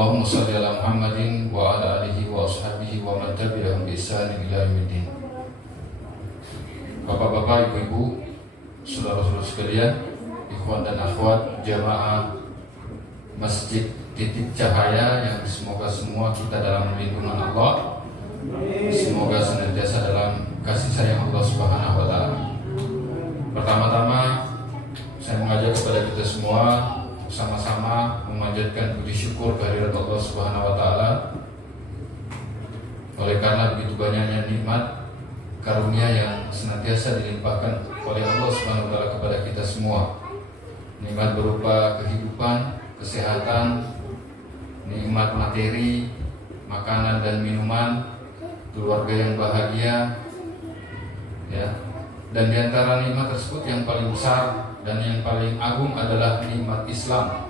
Allahumma shalli ala Muhammadin wa ala alihi wa ashabihi wa man tabi'ahum bi ihsan ila yaumiddin. Bapak-bapak, ibu-ibu, saudara-saudara sekalian, ikhwan dan akhwat jamaah Masjid Titik Cahaya yang semoga semua kita dalam lindungan Allah, semoga senantiasa dalam kasih sayang Allah Subhanahu wa taala. Pertama-tama saya mengajak kepada kita semua sama-sama memanjatkan puji syukur kehadirat Allah Subhanahu wa taala. Oleh karena begitu banyaknya nikmat karunia yang senantiasa dilimpahkan oleh Allah Subhanahu wa taala kepada kita semua. Nikmat berupa kehidupan, kesehatan, nikmat materi, makanan dan minuman, keluarga yang bahagia, ya. Dan diantara nikmat tersebut yang paling besar dan yang paling agung adalah nikmat Islam,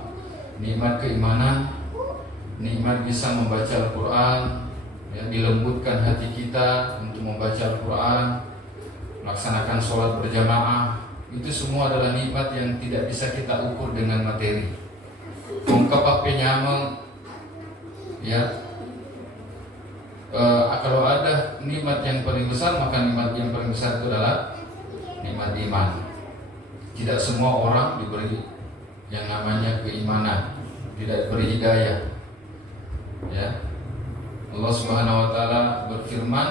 nikmat keimanan, nikmat bisa membaca Al-Quran, ya, dilembutkan hati kita untuk membaca Al-Quran, melaksanakan sholat berjamaah. Itu semua adalah nikmat yang tidak bisa kita ukur dengan materi. Ungkap penyama, ya. Kalau ada nikmat yang paling besar, maka nikmat yang paling besar itu adalah nikmat iman. Tidak semua orang diberi yang namanya keimanan, tidak diberi hidayah. Ya. Allah Subhanahu wa taala berfirman,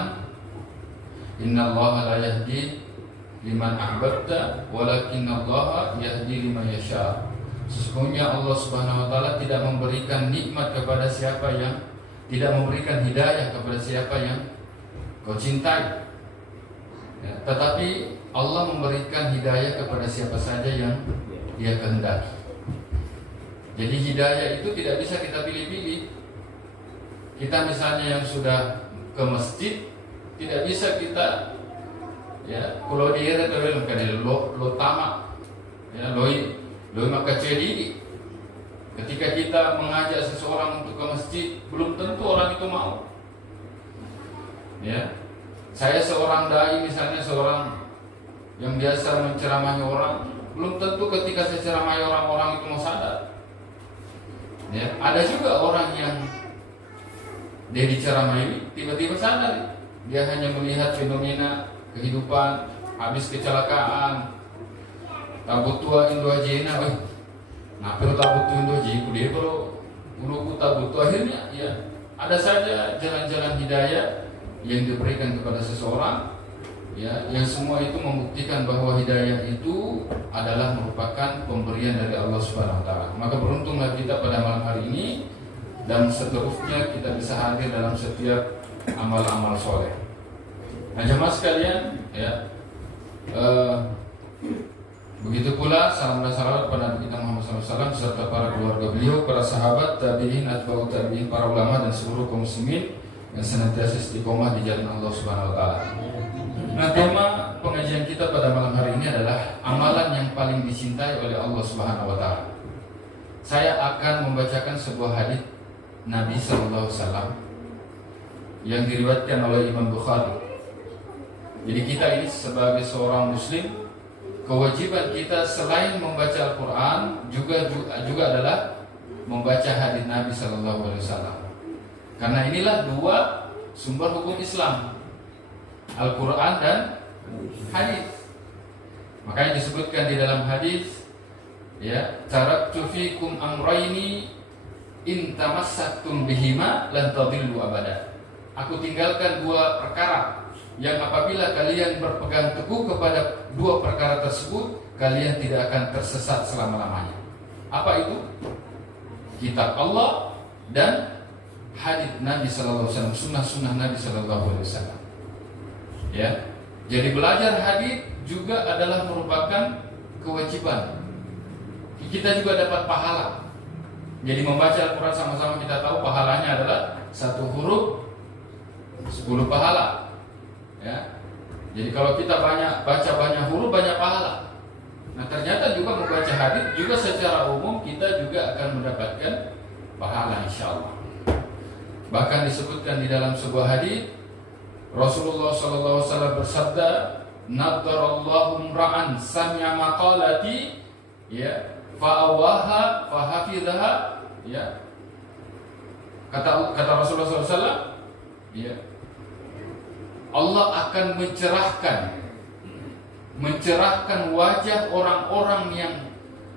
"Innallaha la yahdi liman ahbabta, walakinallaha yahdi liman yasha." Sesungguhnya Allah Subhanahu wa taala tidak memberikan nikmat kepada siapa yang tidak memberikan hidayah kepada siapa yang kau cintai. Ya, tetapi Allah memberikan hidayah kepada siapa saja yang Dia kehendaki. Jadi hidayah itu tidak bisa kita pilih-pilih. Kita misalnya yang sudah ke masjid, tidak bisa kita, ya, kalau dia ada terlalu kadang lo tamak, ya, loi maka cedi. Ketika kita mengajak seseorang untuk ke masjid, belum tentu orang itu mau. Ya, saya seorang dai misalnya, seorang yang biasa menceramahi orang, belum tentu ketika saya ceramahi orang itu mau sadar. Ya, ada juga orang yang dia diceramahi tiba-tiba sadar, dia hanya melihat fenomena kehidupan, habis kecelakaan, tabut tua Indo Ajena, nah perlu tabut tua Indo Ajena, dia kalau uluku tabut tua, akhirnya ya ada saja jalan-jalan hidayah yang diberikan kepada seseorang. Ya, yang semua itu membuktikan bahwa hidayah itu adalah merupakan pemberian dari Allah Subhanahu wa taala. Maka beruntunglah kita pada malam hari ini, dan seterusnya kita bisa hadir dalam setiap amal-amal soleh. Nah, jemaah sekalian, ya, begitu pula salam dan salawat pada Nabi kita Muhammad SAW serta para keluarga beliau, para sahabat, tabi'in, atba'ut tabi'in, para ulama dan seluruh kaum muslimin yang senantiasa istiqomah di jalan Allah Subhanahu wa taala. Nah, tema pengajian kita pada malam hari ini adalah amalan yang paling dicintai oleh Allah Subhanahu wa taala. Saya akan membacakan sebuah hadis Nabi sallallahu alaihi wasallam yang diriwayatkan oleh Imam Bukhari. Jadi kita ini sebagai seorang muslim, kewajiban kita selain membaca Al-Qur'an juga adalah membaca hadis Nabi sallallahu alaihi wasallam. Karena inilah dua sumber hukum Islam, Al-Quran dan hadis. Makanya disebutkan di dalam hadis, ya, taraktu fikum amrayni in tamassaktum bihima lan tadillu abada. Aku tinggalkan dua perkara yang apabila kalian berpegang teguh kepada dua perkara tersebut, kalian tidak akan tersesat selama-lamanya. Apa itu? Kitab Allah dan hadis Nabi sallallahu alaihi wasallam, sunnah-sunnah Nabi sallallahu alaihi wasallam. Ya, jadi belajar hadis juga adalah merupakan kewajiban. Kita juga dapat pahala. Jadi membaca Al-Quran sama-sama kita tahu pahalanya adalah satu huruf 10 pahala. Ya, jadi kalau kita baca banyak huruf banyak pahala. Nah, ternyata juga membaca hadis juga secara umum kita juga akan mendapatkan pahala insyaallah. Bahkan disebutkan di dalam sebuah hadis Rasulullah SAW bersabda, "Nadarallahu ra'an sami'a maqalati, ya, fa'awaha fahafidhaha, ya, Kata Rasulullah SAW, ya, Allah akan mencerahkan wajah orang-orang yang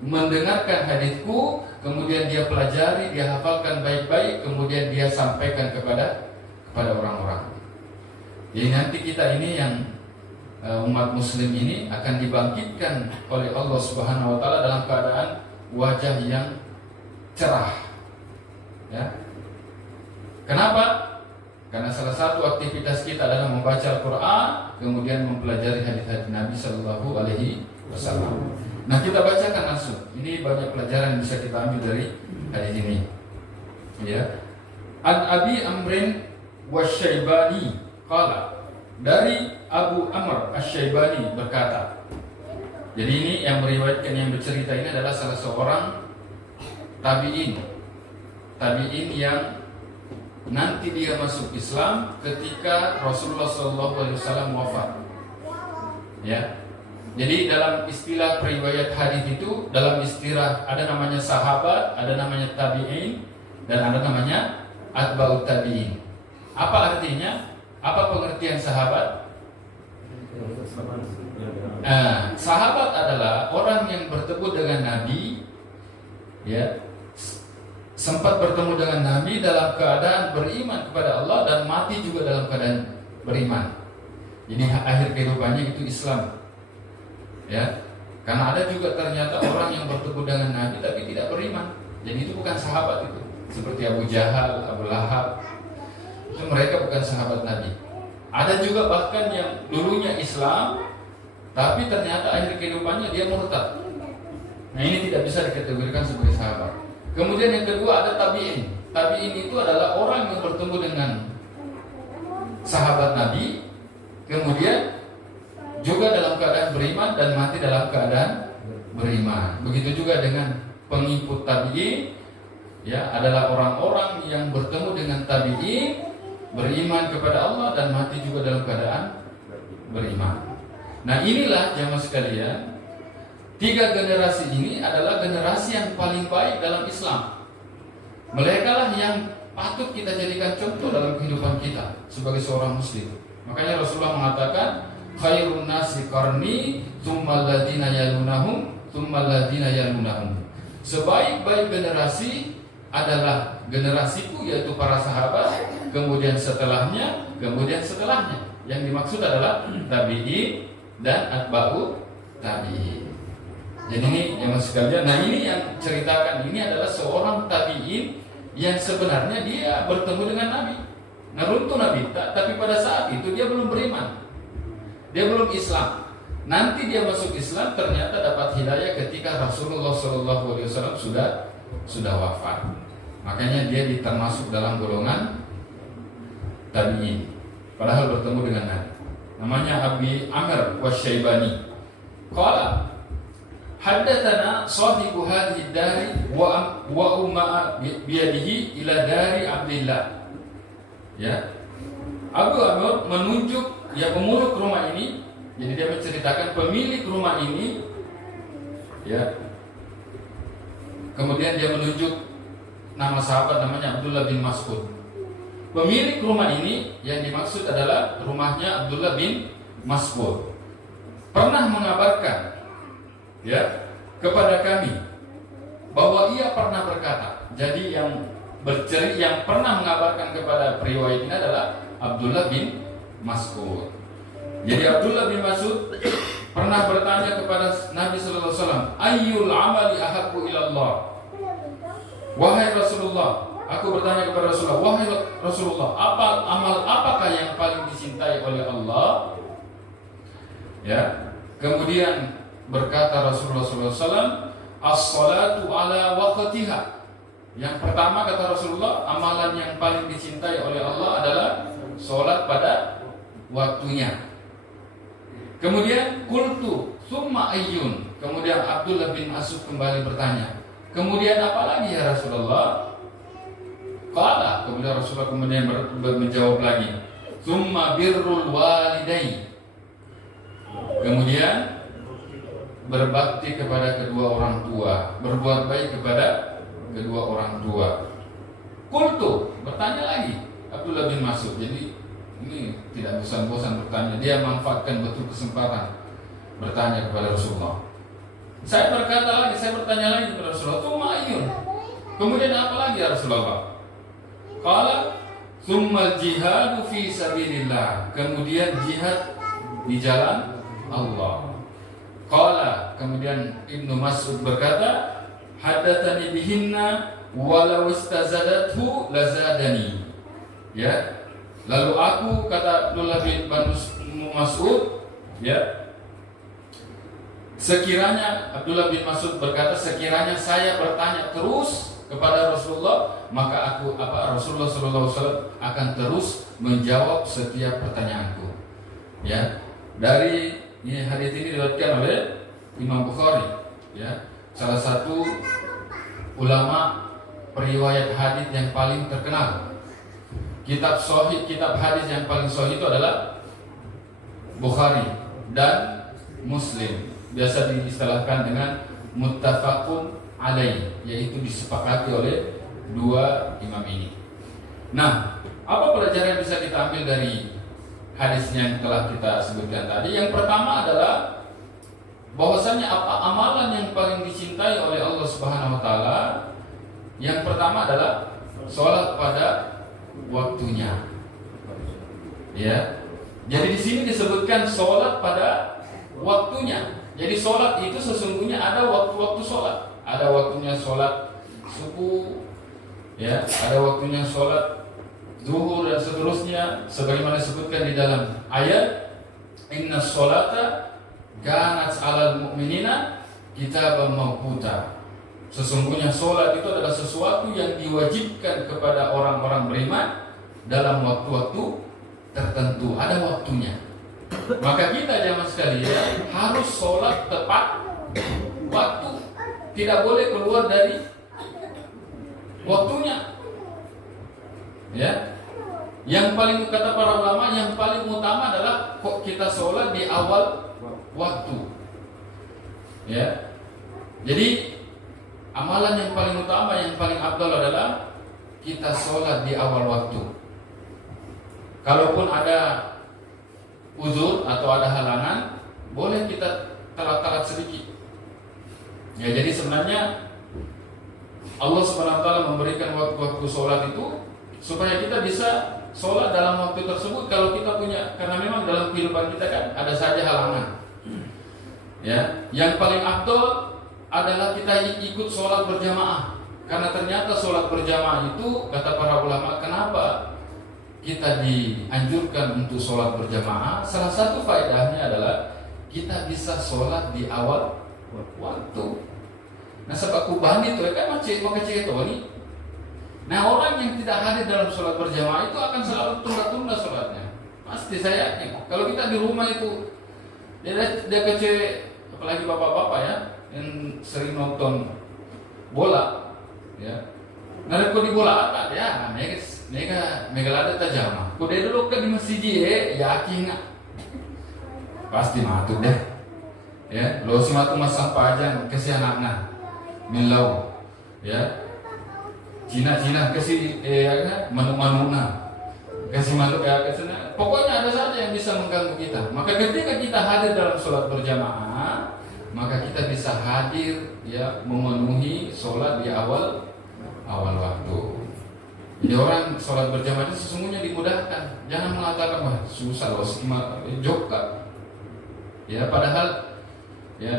mendengarkan hadisku, kemudian dia pelajari, dia hafalkan baik-baik, kemudian dia sampaikan kepada orang-orang. Jadi nanti kita ini yang umat muslim ini akan dibangkitkan oleh Allah Subhanahu wa taala dalam keadaan wajah yang cerah. Ya. Kenapa? Karena salah satu aktivitas kita adalah membaca Al-Quran, kemudian mempelajari hadis-hadis Nabi Sallallahu Alaihi Wasallam. Nah, kita bacakan langsung. Ini banyak pelajaran yang bisa kita ambil dari hadis ini. Ya. An Abi Amrin Wasyaibani qala, dari Abu Amr Asy-Syaibani berkata. Jadi ini yang meriwayatkan, yang bercerita ini adalah salah seorang tabi'in yang nanti dia masuk Islam ketika Rasulullah SAW wafat. Ya. Jadi dalam istilah periwayat hadis itu, dalam istilah ada namanya sahabat, ada namanya tabi'in, dan ada namanya atba'ut tabi'in. Apa artinya? Apa pengertian sahabat? Sahabat adalah orang yang bertemu dengan Nabi, ya, sempat bertemu dengan Nabi dalam keadaan beriman kepada Allah dan mati juga dalam keadaan beriman. Jadi akhir kehidupannya itu Islam. Ya, karena ada juga ternyata orang yang bertemu dengan Nabi tapi tidak beriman. Jadi itu bukan sahabat itu. Seperti Abu Jahal, Abu Lahab. Itu mereka bukan sahabat Nabi. Ada juga bahkan yang dulunya Islam tapi ternyata akhir kehidupannya dia murtad. Nah, ini tidak bisa dikategorikan sebagai sahabat. Kemudian yang kedua ada tabi'in. Tabi'in itu adalah orang yang bertemu dengan sahabat Nabi, kemudian juga dalam keadaan beriman dan mati dalam keadaan beriman. Begitu juga dengan pengikut tabi'in, ya, adalah orang-orang yang bertemu dengan tabi'in, beriman kepada Allah dan mati juga dalam keadaan beriman. Nah, inilah jamaah sekalian, 3 generasi ini adalah generasi yang paling baik dalam Islam. Mereka lah yang patut kita jadikan contoh dalam kehidupan kita sebagai seorang muslim. Makanya Rasulullah mengatakan, khairun nasi qarni, tsummal ladzina yalunahum, tsummal ladzina yalunahum. Sebaik-baik generasi adalah generasiku, yaitu para sahabat, kemudian setelahnya, kemudian setelahnya. Yang dimaksud adalah tabi'in dan atba'ut tabi'in. Jadi ini yang sekalian, nah ini yang ceritakan ini adalah seorang tabi'in yang sebenarnya dia bertemu dengan Nabi. Nah, runtuh Nabi, tapi pada saat itu dia belum beriman. Dia belum Islam. Nanti dia masuk Islam, ternyata dapat hidayah ketika Rasulullah SAW sudah wafat. Makanya dia termasuk dalam golongan tabi'in. Padahal bertemu dengan Nabi. Namanya Abi Amr Wasyaibani. Qala haddatsana sahibu hadhihi dari wa umma biyadihi ila dari Abdillah. Ya. Abu Amr menunjuk, ya, pemilik rumah ini. Jadi dia menceritakan pemilik rumah ini, ya. Kemudian dia menunjuk nama sahabat namanya Abdullah bin Mas'ud. Pemilik rumah ini yang dimaksud adalah rumahnya Abdullah bin Mas'ud. Pernah mengabarkan, ya, kepada kami bahwa ia pernah berkata. Jadi yang pernah mengabarkan kepada periwayat ini adalah Abdullah bin Mas'ud. Jadi Abdullah bin Mas'ud pernah bertanya kepada Nabi sallallahu alaihi wasallam, "Ayyul amali ahabbu ila Allah?" Wahai Rasulullah, aku bertanya kepada Rasulullah, wahai Rasulullah, apakah yang paling dicintai oleh Allah? Ya. Kemudian berkata Rasulullah SAW, as-salatu ala waqtiha. Yang pertama kata Rasulullah, amalan yang paling dicintai oleh Allah adalah sholat pada waktunya. Kemudian qultu summa ayyun. Kemudian Abdullah bin Mas'ud kembali bertanya, kemudian apa lagi ya Rasulullah? Qala, kemudian Rasulullah kemudian menjawab lagi, summa birrul walidain. Kemudian berbakti kepada kedua orang tua, berbuat baik kepada kedua orang tua. Qultu, bertanya lagi Abdullah bin Mas'ud. Jadi ini tidak bosan-bosan bertanya, dia manfaatkan betul kesempatan bertanya kepada Rasulullah. Saya berkata lagi, saya bertanya lagi kepada Rasulullah, "Tsumma ayyun?" Kemudian apa lagi ya Rasulullah? Qala tsummal jihadu fi sabilillah. Kemudian jihad di jalan Allah. Qala, kemudian Ibnu Mas'ud berkata, "Haddatsani bihinna walau istazadathu lazadani." Ya. Lalu aku, kata Abdullah bin Mas'ud, ya, sekiranya Abdullah bin Mas'ud berkata, sekiranya saya bertanya terus kepada Rasulullah, maka Rasulullah SAW akan terus menjawab setiap pertanyaanku. Ya, dari ini hadits ini diriwayatkan oleh Imam Bukhari, ya, salah satu ulama periwayat hadits yang paling terkenal. Kitab hadis yang paling sahih itu adalah Bukhari dan Muslim. Biasa diistilahkan dengan muttafaqun alaih, yaitu disepakati oleh dua imam ini. Nah, apa pelajaran yang bisa kita ambil dari hadisnya yang telah kita sebutkan tadi? Yang pertama adalah bahwasanya apa amalan yang paling dicintai oleh Allah Subhanahu wa taala. Yang pertama adalah sholat pada waktunya. Ya. Jadi di sini disebutkan sholat pada waktunya. Jadi sholat itu sesungguhnya ada waktu-waktu sholat. Ada waktunya sholat subuh, ya, ada waktunya sholat zuhur dan seterusnya, sebagaimana disebutkan di dalam ayat inna sholata kanat 'alal mu'minina kitaban mawquta. Sesungguhnya sholat itu adalah sesuatu yang diwajibkan kepada orang-orang beriman dalam waktu-waktu tertentu, ada waktunya. Maka kita jamaah sekalian harus sholat tepat waktu, tidak boleh keluar dari waktunya. Ya, yang paling, kata para ulama, yang paling utama adalah kok kita sholat di awal waktu. Ya, jadi amalan yang paling utama, yang paling afdal adalah kita sholat di awal waktu. Kalaupun ada uzur atau ada halangan, boleh kita telat-telat sedikit. Ya, jadi sebenarnya Allah SWT memberikan waktu-waktu sholat itu supaya kita bisa sholat dalam waktu tersebut kalau kita punya, karena memang dalam kehidupan kita kan ada saja halangan. Ya, yang paling afdal adalah kita ikut sholat berjamaah, karena ternyata sholat berjamaah itu, kata para ulama, kenapa kita dianjurkan untuk sholat berjamaah? Salah satu faedahnya adalah kita bisa sholat di awal waktu. Nah, sebab kubah itu kan macam itu ini. Nah, orang yang tidak hadir dalam sholat berjamaah itu akan selalu tunda-tunda sholatnya. Pasti saya yakin. Kalau kita di rumah itu, dia kecil, apalagi bapak-bapak ya, yang sering nonton bola, ya. Nah, kalau di bola apa ya? Mega ada tajam. Kuda dulu ke di masjid yakin nggak? Pasti matuk deh. Ya, lo si matu masang pajang kasih anak-anak. Milau, ya. Cina kasih manu-manuna. Kasih makhluk ya kesana. Pokoknya ada saja yang bisa mengganggu kita. Maka ketika kita hadir dalam sholat berjamaah, maka kita bisa hadir, ya, memenuhi sholat di awal waktu. Jadi orang sholat berjamaah itu sesungguhnya dimudahkan. Jangan mengatakan wah susah loh, jokka. Ya, padahal ya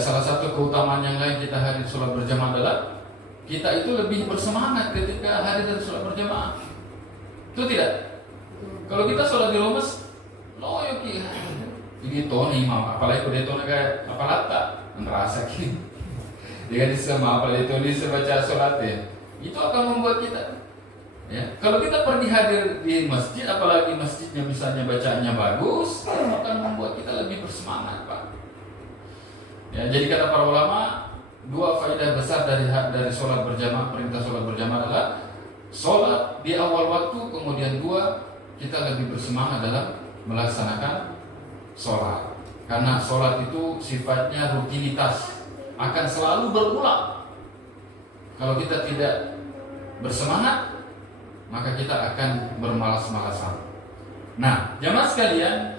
salah satu keutamaan yang lain kita hadir sholat berjamaah adalah kita itu lebih bersemangat ketika hadir dalam sholat berjamaah. Itu tidak. Kalau kita sholat di rumah, lo yoki, ini toni imam, apalagi kalau dia toni kayak apalata, ngerasa gitu. Jika disema apalagi toni sebaca sholatnya, itu akan membuat kita. Ya, kalau kita pergi hadir di masjid, apalagi masjidnya misalnya bacaannya bagus, akan membuat kita lebih bersemangat, Pak. Ya, jadi kata para ulama, dua faedah besar dari sholat berjamaah, perintah sholat berjamaah adalah sholat di awal waktu, kemudian dua, kita lebih bersemangat dalam melaksanakan sholat. Karena sholat itu sifatnya rutinitas, akan selalu berulang. Kalau kita tidak bersemangat, maka kita akan bermalas-malasan. Nah, jamaah sekalian,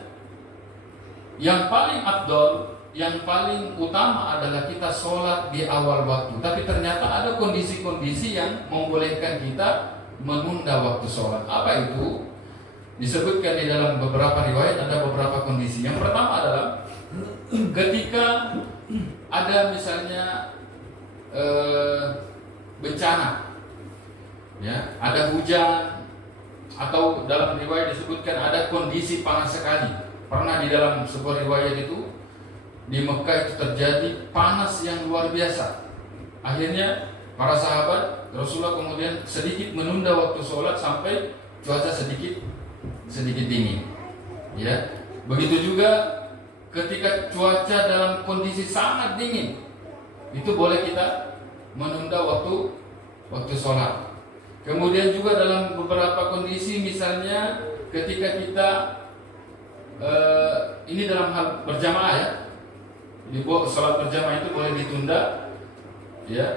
yang paling afdol, yang paling utama adalah kita sholat di awal waktu. Tapi ternyata ada kondisi-kondisi yang membolehkan kita menunda waktu sholat. Apa itu? Disebutkan di dalam beberapa riwayat ada beberapa kondisi. Yang pertama adalah ketika ada misalnya bencana, ya, ada hujan, atau dalam riwayat disebutkan ada kondisi panas sekali. Pernah di dalam sebuah riwayat itu di Mekah itu terjadi panas yang luar biasa. Akhirnya para sahabat Rasulullah kemudian sedikit menunda waktu sholat sampai cuaca sedikit dingin. Ya, begitu juga ketika cuaca dalam kondisi sangat dingin, itu boleh kita menunda waktu sholat. Kemudian juga dalam beberapa kondisi, misalnya ketika kita ini dalam hal berjamaah ya, dibuat sholat berjamaah itu boleh ditunda, ya.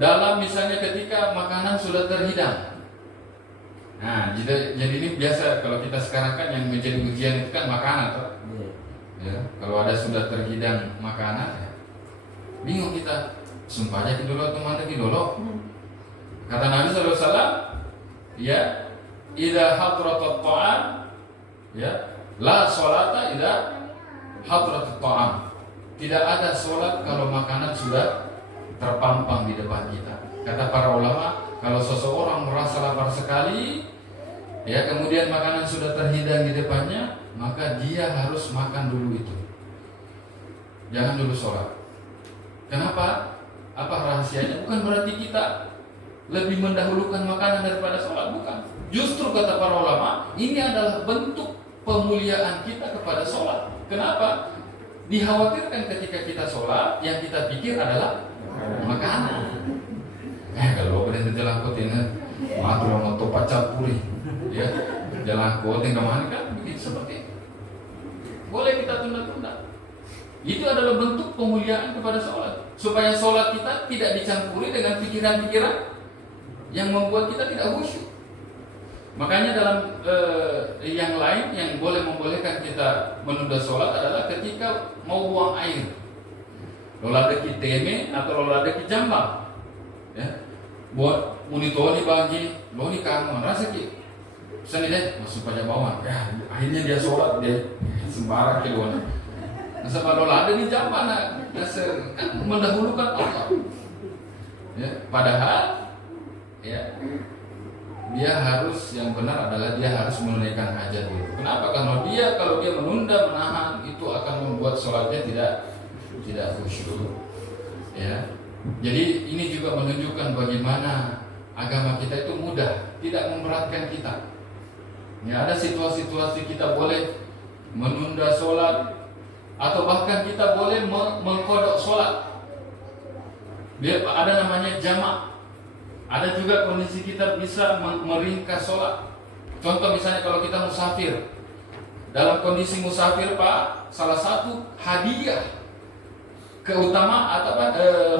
Dalam misalnya ketika makanan sudah terhidang. Nah, jadi ini biasa kalau kita sekarang kan yang menjadi ujian itu kan makanan, toh. Ya, kalau ada sudah terhidang makanan, ya, bingung kita, sumpah aja dulu atau mana dulu. Kata Nabi SAW, ya, idza hadratat ta'am, ya, la sholata idza hadratat ta'am. Tidak ada sholat kalau makanan sudah terpampang di depan kita. Kata para ulama, kalau seseorang merasa lapar sekali, ya, kemudian makanan sudah terhidang di depannya, maka dia harus makan dulu itu. Jangan dulu sholat. Kenapa? Apa rahasianya? Bukan berarti kita lebih mendahulukan makanan daripada sholat, bukan. Justru kata para ulama, ini adalah bentuk pemuliaan kita kepada sholat. Kenapa? Dikhawatirkan ketika kita sholat, yang kita pikir adalah makanan. Kalau boleh jalan kotina, matur mau topat capuri, ya, jalan kotin kemana kan? Begitu seperti itu. Boleh kita tunda-tunda. Itu adalah bentuk pemuliaan kepada sholat, supaya sholat kita tidak dicampuri dengan pikiran-pikiran yang membuat kita tidak khusyuk. Makanya dalam yang lain yang boleh membolehkan kita menunda sholat adalah ketika mau buang air. Lola deki teme atau lola deki jambang, ya, buat munitoni bagi loni kamu rasa ki, seni deh masuk pada bawah, ya, akhirnya dia sholat dia sembarang keluar. Nah, sebab lola ada di jambang, kan mendahulukan Allah, ya, padahal, ya, dia harus yang benar adalah dia harus menunaikan hajat dulu. Kenapa? Kalau dia menunda menahan itu akan membuat sholatnya tidak khusyuk, ya. Jadi ini juga menunjukkan bagaimana agama kita itu mudah, tidak memberatkan kita. Ya, ada situasi-situasi kita boleh menunda sholat, atau bahkan kita boleh mengkodok sholat. Dia ada namanya jamak. Ada juga kondisi kita bisa meringkas sholat. Contoh misalnya kalau kita musafir, dalam kondisi musafir, Pak, salah satu hadiah keutamaan atau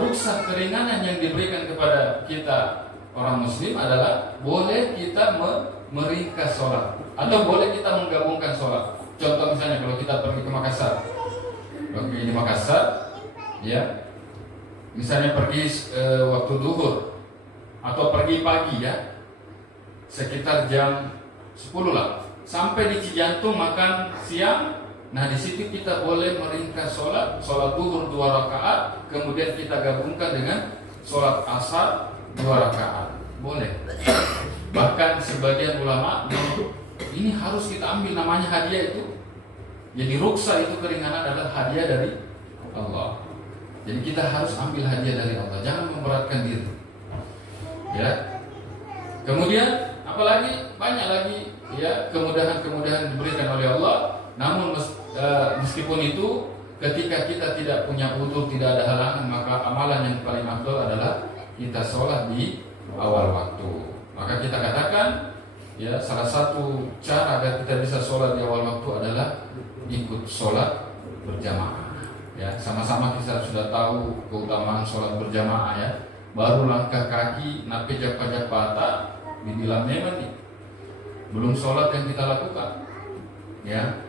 rukhsah keringanan yang diberikan kepada kita orang muslim adalah boleh kita meringkas sholat, atau boleh kita menggabungkan sholat. Contoh misalnya kalau kita pergi ke Makassar, di Makassar, ya, misalnya pergi waktu duhur atau pergi pagi, ya, sekitar jam 10 lah, sampai di Cijantung makan siang. Nah, di situ kita boleh meringkas sholat duhur 2 rakaat, kemudian kita gabungkan dengan sholat asar 2 rakaat, boleh. Bahkan sebagian ulama ini harus kita ambil, namanya hadiah itu. Jadi rukhsah itu keringanan adalah hadiah dari Allah. Jadi kita harus ambil hadiah dari Allah, jangan memberatkan diri. Ya. Kemudian apalagi banyak lagi, ya, kemudahan-kemudahan diberikan oleh Allah. Namun meskipun itu, ketika kita tidak punya udzur, tidak ada halangan, maka amalan yang paling afdal adalah kita sholat di awal waktu. Maka kita katakan, ya, salah satu cara agar kita bisa sholat di awal waktu adalah ikut sholat berjamaah. Ya, sama-sama kita sudah tahu keutamaan sholat berjamaah, ya. Baru langkah kaki nape japa-japata dibilang neman nih. Belum sholat yang kita lakukan, ya.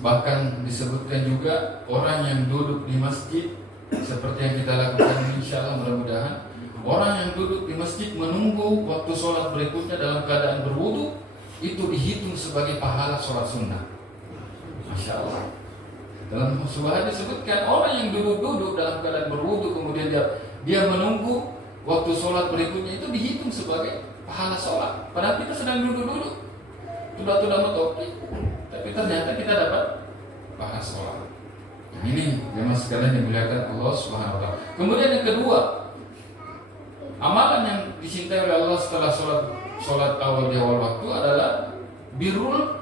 Bahkan disebutkan juga orang yang duduk di masjid seperti yang kita lakukan, insya Allah mudah-mudahan orang yang duduk di masjid menunggu waktu sholat berikutnya dalam keadaan berwudu itu dihitung sebagai pahala sholat sunnah. Masya Allah. Dalam sebuah hadis disebutkan orang yang duduk-duduk dalam keadaan berwudu kemudian dia menunggu waktu sholat berikutnya itu dihitung sebagai pahala sholat. Padahal kita sedang duduk-duduk, sudah metoki, tapi ternyata kita dapat pahala sholat. Nah, ini jemaah sekalian yang dimuliakan Allah Subhanahu wa taala. Kemudian yang kedua, amalan yang dicintai oleh Allah setelah sholat awal di awal waktu adalah birrul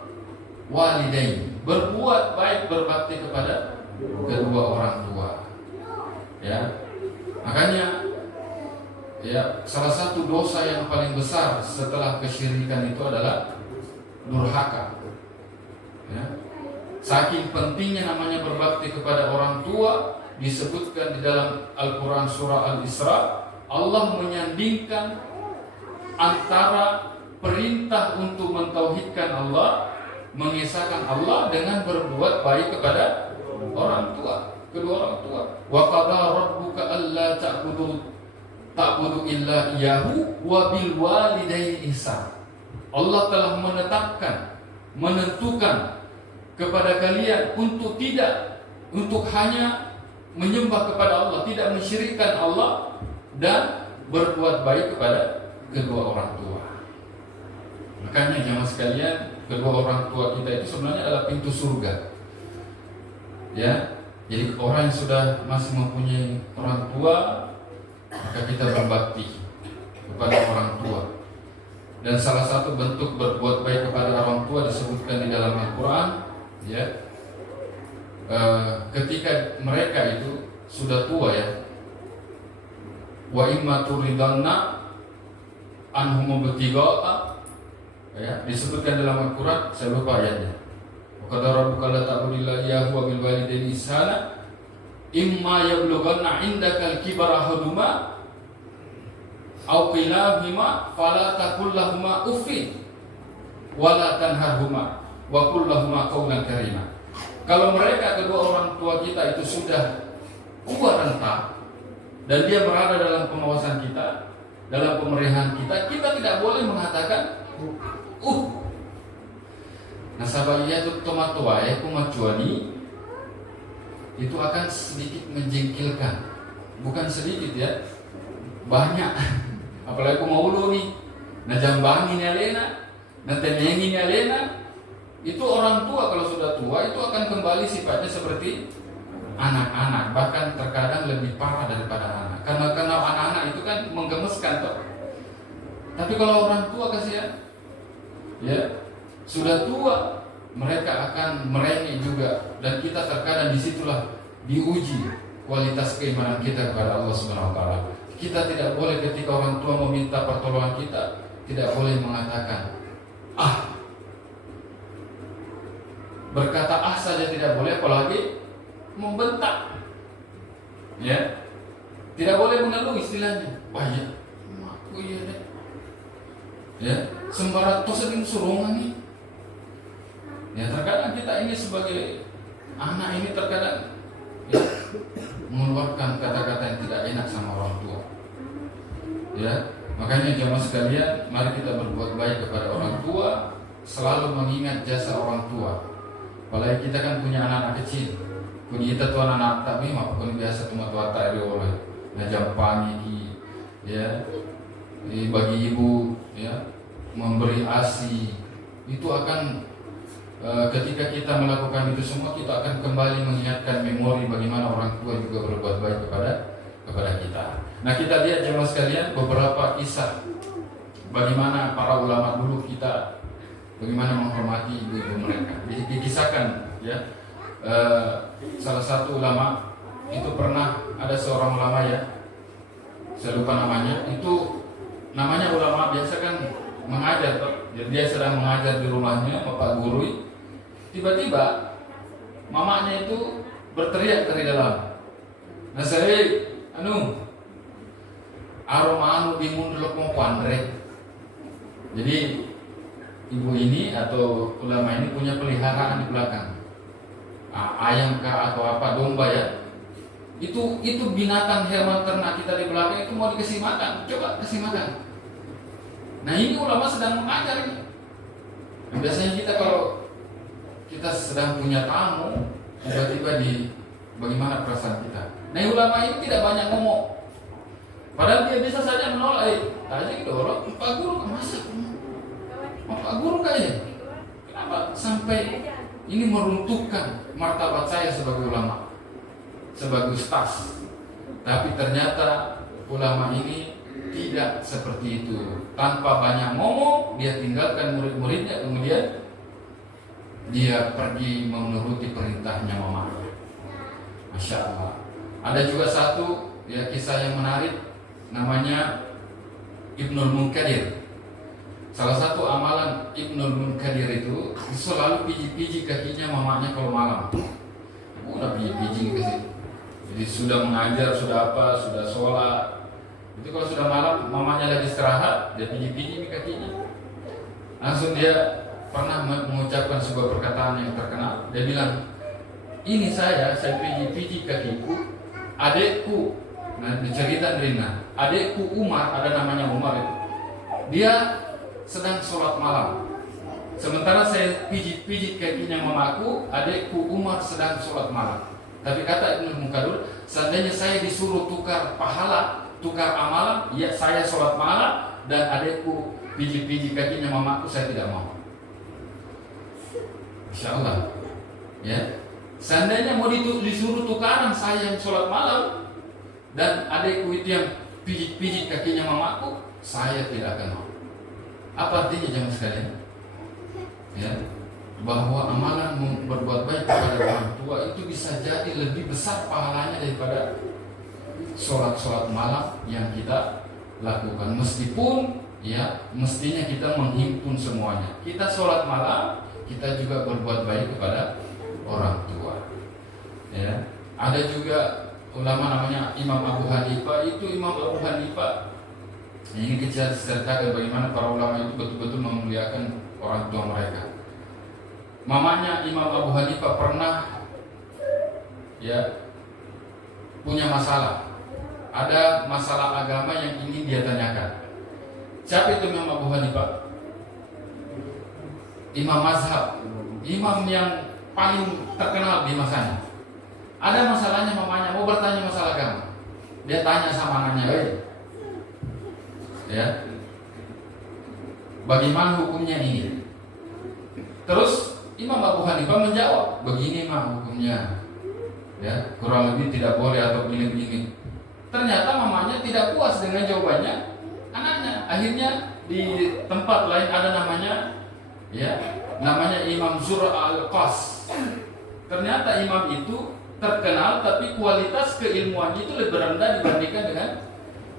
walidain, berbuat baik, berbakti kepada kedua orang tua. Ya, makanya ya salah satu dosa yang paling besar setelah kesyirikan itu adalah durhaka. Ya. Saking pentingnya namanya berbakti kepada orang tua, disebutkan di dalam Al-Quran surah Al-Isra, Allah menyandingkan antara perintah untuk mentauhidkan Allah, mengesahkan Allah dengan berbuat baik kepada orang tua, kedua orang tua. Wa qadara rabbuka alla ta'budu illa iyyahu wa bil walidayni ihsan. Allah telah menentukan kepada kalian untuk hanya menyembah kepada Allah, tidak mensyirikkan Allah dan berbuat baik kepada kedua orang tua. Makanya jemaah sekalian, kedua orang tua kita itu sebenarnya adalah pintu surga. Ya, jadi orang yang sudah masih mempunyai orang tua, maka kita berbakti kepada orang tua. Dan salah satu bentuk berbuat baik kepada orang tua disebutkan di dalam Al-Quran, ya, ketika mereka itu sudah tua, ya, wa imma turidanna anhum ibtigha'a, ya, disebutkan dalam Al-Quran, saya lupa ayatnya. Wa qadara rabbuka alla ta'budu illa iyyahu wa bil walidayni ihsana imma yablughanna 'indaka al-kibara ahaduhuma aw kilahuma fala taqul lahumu uffin wala tanharhuma wa qul lahumu qawlan karima. Kalau mereka kedua orang tua kita itu sudah tua renta dan dia berada dalam pengawasan kita, dalam pemeliharaan kita, kita tidak boleh mengatakan nah sahabatnya itu tomatua ya kumacuani itu akan sedikit menjengkelkan, bukan sedikit ya, banyak. Apalagi kumaulu nih, nah jambangin ya lena, nah tenengin ya lena, itu orang tua kalau sudah tua itu akan kembali sifatnya seperti anak-anak, bahkan terkadang lebih parah daripada anak. Karena anak-anak itu kan menggemeskan toh. Tapi kalau orang tua kasihan, ya sudah tua, mereka akan merengek juga, dan kita terkadang disitulah diuji kualitas keimanan kita kepada Allah Subhanahu Wa Taala. Kita tidak boleh ketika orang tua meminta pertolongan kita, tidak boleh mengatakan berkata saja tidak boleh, apalagi membentak, ya, tidak boleh mengeluh istilahnya. Wah ya, aku iya deh, ya, sembarang tuh sering surungan nih. Ya terkadang kita ini sebagai anak ini terkadang ya, mengeluarkan kata-kata yang tidak enak sama orang tua. Ya, makanya jemaah sekalian, mari kita berbuat baik kepada orang tua, selalu mengingat jasa orang tua. Apalagi kita kan punya anak-anak kecil, punya kita tuan anak tapi maupun biasa cuma tua tak oleh ngajak pagi, ya, bagi ibu, ya, memberi ASI, itu akan ketika kita melakukan itu semua, kita akan kembali mengingatkan memori bagaimana orang tua juga berbuat baik kepada kita. Nah, kita lihat jemaah sekalian beberapa kisah bagaimana para ulama dulu kita bagaimana menghormati ibu-ibu mereka. Dikisahkan, ya, salah satu ulama itu pernah ada seorang ulama, ya, saya lupa namanya, itu namanya ulama biasa kan mengajar, jadi dia sedang mengajar di rumahnya, bapak guru. Tiba-tiba mamanya itu berteriak dari dalam, nah saya aroma dimundur mau pandrek, Jadi ibu ini atau ulama ini punya peliharaan di belakang, ayam kah atau apa, domba ya. Itu binatang hewan ternak kita di belakang itu mau dikasih makan, coba kasih makan. Nah ini ulama sedang mengajar ini. Biasanya kita kalau kita sedang punya tamu, tiba-tiba bagaimana perasaan kita. Nah ulama ini tidak banyak ngomong. Padahal dia bisa saja menolak, tanya gitu orang, Pak Guru masa? Pak Guru kayaknya. Kenapa sampai ini meruntuhkan martabat saya sebagai ulama, sebagai ustaz? Tapi ternyata ulama ini tidak seperti itu. Tanpa banyak ngomong, dia tinggalkan murid-muridnya, kemudian dia pergi menuruti perintahnya mamanya. Masya Allah. Ada juga satu kisah yang menarik, namanya Ibnul Munkadir. Salah satu amalan Ibnul Munkadir itu selalu piji-piji kakinya mamanya kalau malam. Udah piji-piji ke sini. Jadi sudah mengajar, sudah apa, sudah sholat. Itu kalau sudah malam, mamanya lagi istirahat, dia piji-piji kakinya. Langsung dia pernah mengucapkan sebuah perkataan yang terkenal. Dia bilang, ini saya piji-piji kakiku, adekku. Nah, dicerita Rina, adekku Umar, ada namanya Umar itu. Dia sedang sholat malam. Sementara saya pijit-pijit kakinya mamaku, adekku Umar sedang sholat malam. Tapi kata Ibnu Munkadir, seandainya saya disuruh tukar pahala, tukar amalan, ya saya sholat malam dan adekku pijit-pijit kakinya mamaku, saya tidak mau. Insya Allah, ya. Seandainya mau disuruh tukaran saya yang sholat malam dan adekku itu yang pijit-pijit kakinya mamaku, saya tidak akan mau. Apa artinya jemaah sekalian? Ya, bahwa amalan berbuat baik kepada orang tua itu bisa jadi lebih besar pahalanya daripada sholat malam yang kita lakukan. Meskipun ya mestinya kita menghimpun semuanya. Kita sholat malam, kita juga berbuat baik kepada orang tua. Ya, ada juga ulama namanya Imam Abu Hanifah. Itu Imam Abu Hanifah ini kita ceritakan bagaimana para ulama itu betul-betul memuliakan orang tua mereka. Mamanya Imam Abu Hanifah pernah ya punya masalah. Ada masalah agama yang ingin dia tanyakan. Siapa itu Imam Abu Hanifah? Imam mazhab, imam yang paling terkenal di masanya. Ada masalahnya mamanya, mau bertanya masalah agama. Dia tanya sama anaknya, ya, bagaimana hukumnya ini? Terus Imam Abu Hanifah menjawab, begini mah hukumnya, ya, kurang lebih tidak boleh atau begini-begini. Ternyata mamanya tidak puas dengan jawabannya anaknya. Akhirnya di tempat lain ada namanya, ya, namanya Imam Zura al-Qas. Ternyata imam itu terkenal, tapi kualitas keilmuannya itu lebih rendah dibandingkan dengan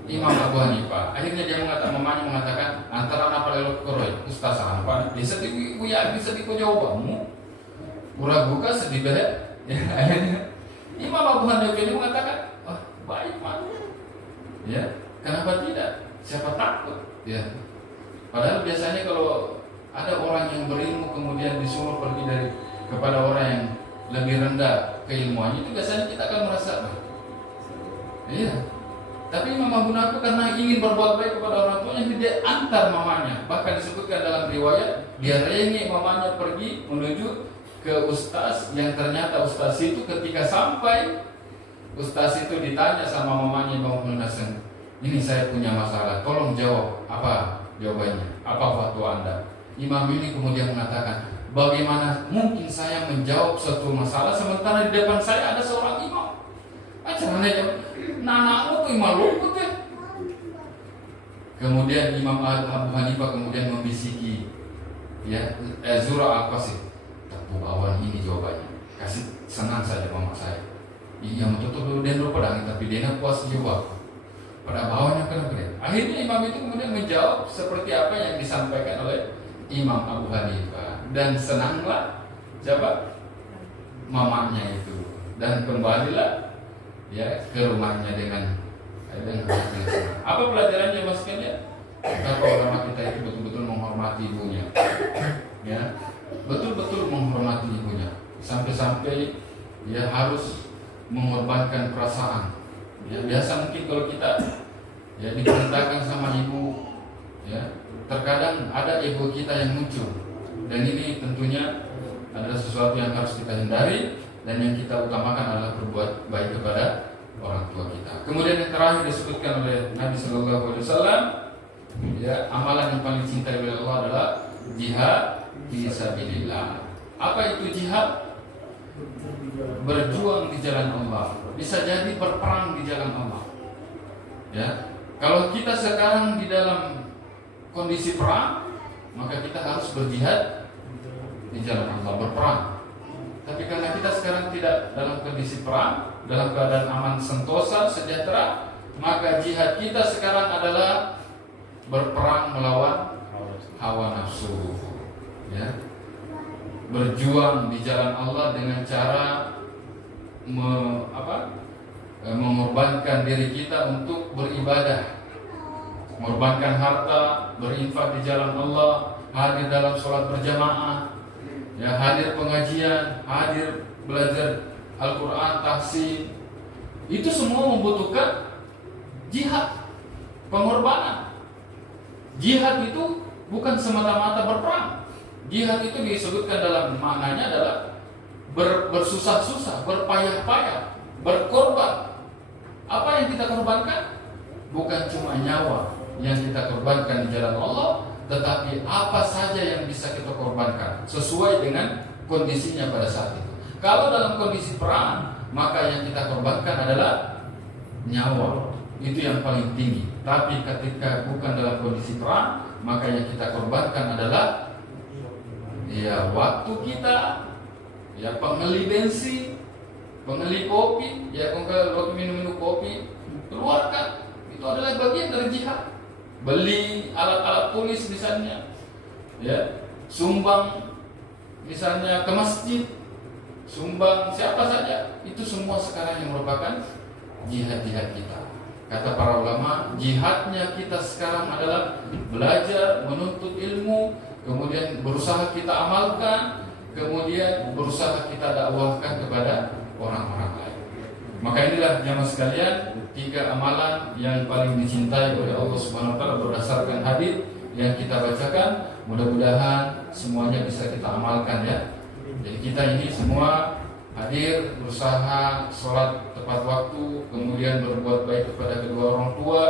Imam Abu Hanifah. Akhirnya dia mengatakan antara apa lelok koroi ustaz apa bisa di jawabanmu uraguka sedih berat. Ya, akhirnya Imam Abu Hanifah ini mengatakan, oh, baik Pak. Ya, kenapa tidak? Siapa takut? Ya. Padahal biasanya kalau ada orang yang berilmu kemudian disuruh pergi kepada orang yang lebih rendah keilmuannya, itu biasanya kita akan merasa, iya. Tapi Imam Abu Hanifah karena ingin berbuat baik kepada orang tuanya, dia antar mamanya. Bahkan disebutkan dalam riwayat, dia rengek mamanya pergi menuju ke ustaz, yang ternyata ustaz itu ketika sampai, ustaz itu ditanya sama mamanya Imam Abu Hanifah, ini saya punya masalah, tolong jawab apa jawabannya, apa fatwa Anda? Imam ini kemudian mengatakan, bagaimana mungkin saya menjawab suatu masalah sementara di depan saya ada seorang imam? Acaranya nanakmu tuh imam luput ya. Kemudian Imam Abu Hanifah kemudian membisiki, ya, Zura al-Qasim, tepu awan ini jawabannya, kasih senang saja mama saya. Iya betul dulu dia pedang, tapi dia puas jawab. Pada bawahnya kenapa dia? Akhirnya imam itu kemudian menjawab seperti apa yang disampaikan oleh Imam Abu Hanifah, dan senanglah siapa? Mamanya itu, dan kembalilah ya ke rumahnya dengan hati yang senang. Apa pelajarannya maksudnya? Betapa ulama kita itu betul-betul menghormati harus mengorbankan perasaan. Ya, biasa mungkin kalau kita ya diperintahkan sama ibu, ya terkadang ada ego kita yang muncul, dan ini tentunya adalah sesuatu yang harus kita hindari, dan yang kita utamakan adalah berbuat baik kepada orang tua kita. Kemudian yang terakhir disebutkan oleh Nabi Sallallahu Alaihi Wasallam, ya amalan yang paling dicintai oleh Allah adalah jihad fisabilillah. Apa itu jihad? Berjuang di jalan Allah. Bisa jadi berperang di jalan Allah. Ya, kalau kita sekarang di dalam kondisi perang, maka kita harus berjihad di jalan Allah, berperang. Tapi karena kita sekarang tidak dalam kondisi perang, dalam keadaan aman, sentosa, sejahtera, maka jihad kita sekarang adalah berperang melawan hawa nafsu. Ya, berjuang di jalan Allah dengan cara mengorbankan diri kita untuk beribadah, mengorbankan harta, berinfak di jalan Allah, hadir dalam sholat berjamaah, ya, hadir pengajian, hadir belajar Al-Quran, tahsin. Itu semua membutuhkan jihad, pengorbanan. Jihad itu bukan semata-mata berperang. Jihad itu disebutkan dalam maknanya adalah bersusah-susah, berpayah-payah, berkorban. Apa yang kita korbankan? Bukan cuma nyawa yang kita korbankan di jalan Allah, tetapi apa saja yang bisa kita korbankan sesuai dengan kondisinya pada saat itu. Kalau dalam kondisi perang, maka yang kita korbankan adalah nyawa. Itu yang paling tinggi. Tapi ketika bukan dalam kondisi perang, maka yang kita korbankan adalah ya waktu kita, ya pengeli bensin, pengeli kopi, ya kalau minum kopi, keluarkan. Itu adalah bagian dari jihad. Beli alat-alat tulis misalnya, ya sumbang misalnya ke masjid, sumbang siapa saja, itu semua sekarang yang merupakan jihad-jihad kita. Kata para ulama, jihadnya kita sekarang adalah belajar, menuntut ilmu, kemudian berusaha kita amalkan, kemudian berusaha kita dakwahkan kepada orang-orang lain. Maka inilah jamaah sekalian, 3 amalan yang paling dicintai oleh Allah Subhanahu wa taala berdasarkan hadis yang kita bacakan. Mudah-mudahan semuanya bisa kita amalkan, ya. Jadi kita ini semua hadir, berusaha sholat tepat waktu, kemudian berbuat baik kepada kedua orang tua,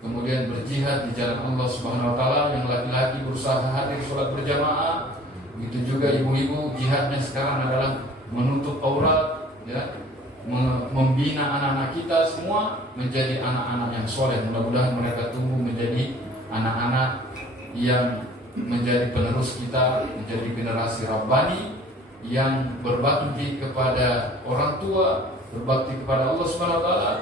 kemudian berjihad di jalan Allah Subhanahu wa taala. Yang laki-laki berusaha hadir sholat berjamaah. Begitu juga ibu-ibu, jihadnya sekarang adalah menutup aurat, ya, membina anak-anak kita semua menjadi anak-anak yang soleh. Mudah-mudahan mereka tumbuh menjadi anak-anak yang menjadi penerus kita, menjadi generasi Rabbani yang berbakti kepada orang tua, berbakti kepada Allah Subhanahu wa taala,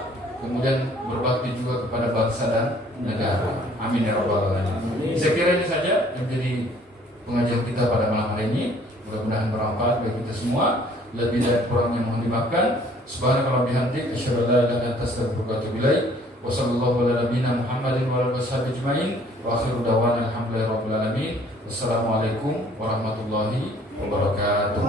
kemudian berbakti juga kepada bangsa dan negara. Amin ya rabbal alamin. Saya kira ini saja yang menjadi pengajian kita pada malam hari ini. Mudah-mudahan bermanfaat bagi kita semua. Lebih dan kurangnya mohon dimaafkan. Subhanallahi bihamdihi asyhadu an la ilaha illa anta astaghfiruka wa atubu ilaik. Wa sallallahu ala nabiyyina Muhammadin wa ala alihi ajmain. Wa akhiru da'wana alhamdulillahi rabbil alamin. Wassalamualaikum warahmatullahi wabarakatuh.